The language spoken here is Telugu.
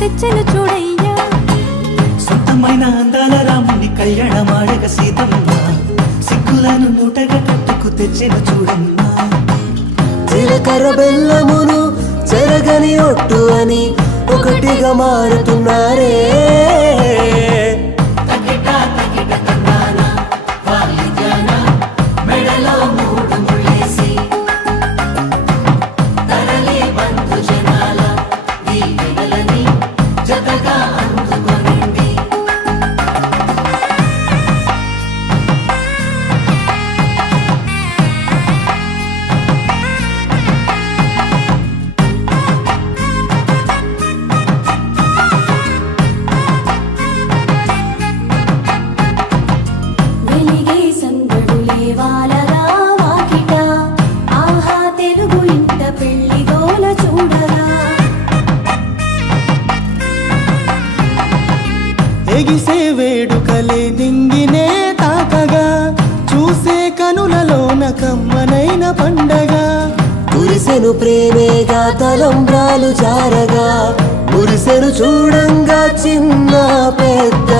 తెచ్చెను చూడయ్యా. సొంతమైన అందాల రాముని కళ్యాణమాడగ సీతమ్మ సిగ్గులను మూటగా కట్టుకు తెచ్చెను చూడమ్మా. జీలకర్ర బెల్లమును చెరగని ఒట్టు అని ఒకటిగా మారుతున్నారే. వెలిగే సందడులే వాలగా వాకిట, ఆహా తెలుగు ఇంట పెళ్లి గోల చూడగా. ఎగిసే వేడుకలే నింగినే తాకగా చూసే కనులలోన కమ్మనైన పండగ. కురిసెను ప్రేమేగా తలంబ్రాలు జారగా మురిసెను చూడంగా చిన్న పెద్ద